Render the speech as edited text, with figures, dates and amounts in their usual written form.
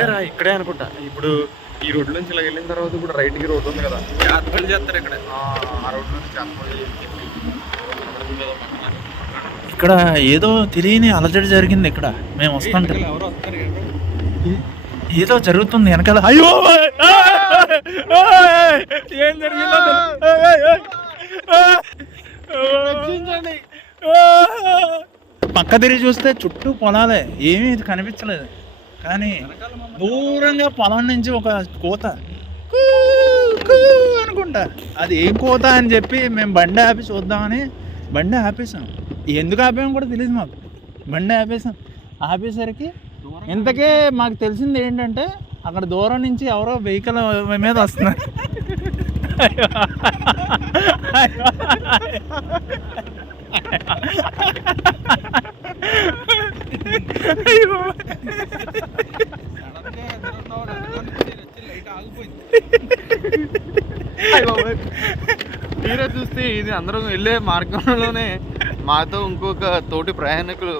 ఇదేరా ఇక్కడే అనుకుంటా. ఇప్పుడు ఈ రోడ్డు నుంచి ఇలా వెళ్ళిన తర్వాత ఇప్పుడు రైట్కి రోడ్డు ఉంది కదా, జాతరలు చేస్తారు ఇక్కడ. ఆ రోడ్డు నుంచి జాతరలు ఇక్కడ ఏదో తెలియని అలజడి జరిగింది. ఇక్కడ మేము వస్తుంటే ఎవరు వస్తారు కదా. ఏదో జరుగుతుంది వెనకాల. అయ్యో ఏం జరిగిందో పక్క తిరిగి చూస్తే చుట్టూ పొలాలే, ఏమీ ఇది కనిపించలేదు. కానీ దూరంగా పొలం నుంచి ఒక కోత కూ, కూ అనుకుంటా. అది ఏం కోత అని చెప్పి మేము బండి ఆపి చూద్దామని బండి ఆపేసాం. ఎందుకు ఆపామో కూడా తెలియదు మాకు. బండి ఆపేసాం. ఆపేసరికి ఇంతకే మాకు తెలిసింది ఏంటంటే అక్కడ దూరం నుంచి ఎవరో వెహికల్ మీద వస్తున్నారు. తీరా చూస్తే ఇది అందరం వెళ్ళే మార్గంలోనే మాతో ఇంకొక తోటి ప్రయాణికులు